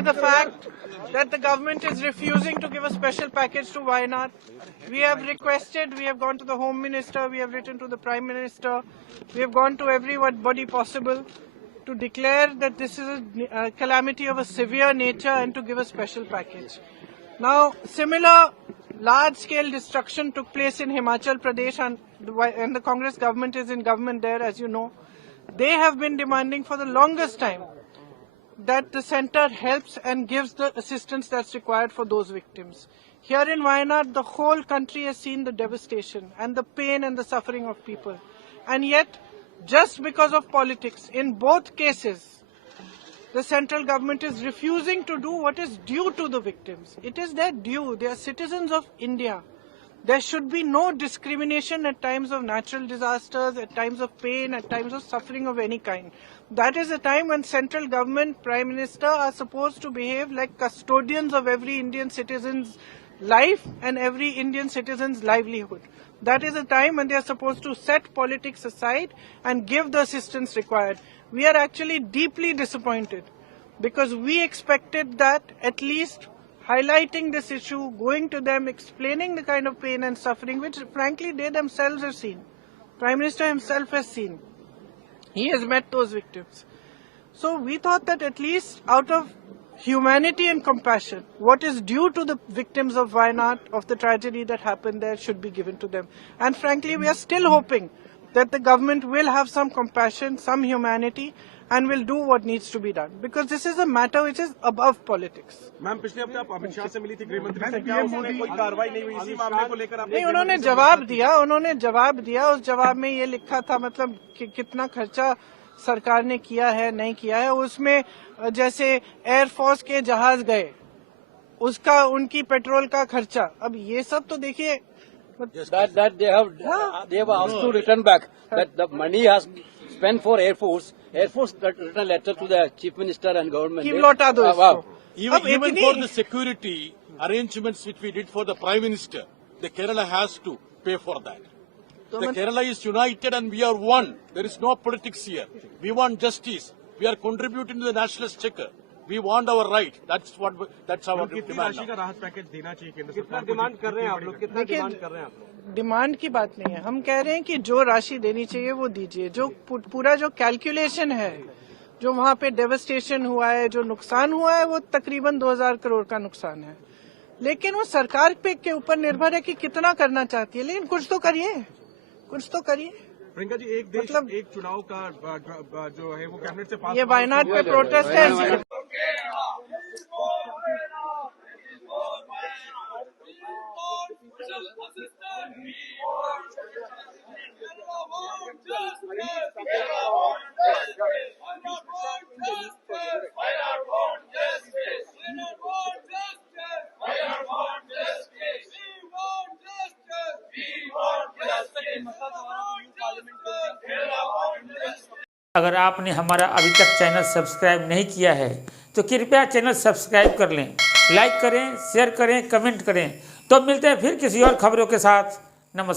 by the fact that the government is refusing to give a special package to Wayanad. We have requested, we have gone to the Home Minister, we have written to the Prime Minister, we have gone to everybody possible to declare that this is a calamity of a severe nature and to give a special package. Now, similar large-scale destruction took place in Himachal Pradesh, and the Congress government is in government there, as you know. They have been demanding for the longest time that the center helps and gives the assistance that's required for those victims. Here in Wayanad, the whole country has seen the devastation and the pain and the suffering of people. And yet, just because of politics, in both cases, the central government is refusing to do what is due to the victims. It is their due. They are citizens of India. There should be no discrimination at times of natural disasters, at times of pain, at times of suffering of any kind. That is a time when central government, Prime Minister are supposed to behave like custodians of every Indian citizen's life and every Indian citizen's livelihood. That is a time when they are supposed to set politics aside and give the assistance required. We are actually deeply disappointed because we expected that at least highlighting this issue, going to them, explaining the kind of pain and suffering which frankly they themselves have seen. Prime Minister himself has seen. He has met those victims. So we thought that at least out of humanity and compassion, what is due to the victims of Wayanad, of the tragedy that happened there, should be given to them. And frankly, we are still hoping that the government will have some compassion, some humanity, and will do what needs to be done. Because this is a matter which is above politics. Ma'am, पिछले हफ्ते आप अमित शाह से मिली थी, गृह मंत्री से, क्या उसमें कोई कार्रवाई नहीं हुई इसी मामले को लेकर? नहीं, उन्होंने जवाब दिया। उस जवाब में ये लिखा था, मतलब कि कितना खर्चा सरकार ने किया है, नहीं किया है। उसमें जैसे एयरफोर्स के जहाज गए, उसका उनकी पेट्रोल का खर्चा, अब ये सब तो देखिए that they have asked to return back that the money has spent for Air Force written a letter to the Chief Minister and government. कि लौटा दो इसको। Even for the security arrangements which we did for the Prime Minister, the Kerala has to pay for that. The Kerala is united and we are one. There is no politics here. We want justice. We are contributing to the nationalist checker. We want our right. That's our demand. कितनी राशि का राहत package देना चाहिए केंद्र सरकार? कितना demand कर रहे हैं आप लोग? कितना डिमांड कर रहे हैं आप लोग? डिमांड की बात नहीं है, हम कह रहे हैं कि जो राशि देनी चाहिए वो दीजिए। जो पूरा जो कैलकुलेशन है, जो वहाँ पे डेवस्टेशन हुआ है, जो नुकसान हुआ है, वो तकरीबन 2000 करोड़ का नुकसान है। लेकिन वो सरकार पे के ऊपर निर्भर है कि कितना करना चाहती है, लेकिन कुछ तो करिए, कुछ तो करिए। प्रियंका जी, एक देश मतलब एक चुनाव का जो है वो कैबिनेट से पास, ये वायनाड पे प्रोटेस्ट है। अगर आपने हमारा अभी तक चैनल सब्सक्राइब नहीं किया है तो कृपया चैनल सब्सक्राइब कर लें, लाइक करें, शेयर करें, कमेंट करें। तो मिलते हैं फिर किसी और खबरों के साथ। नमस्कार।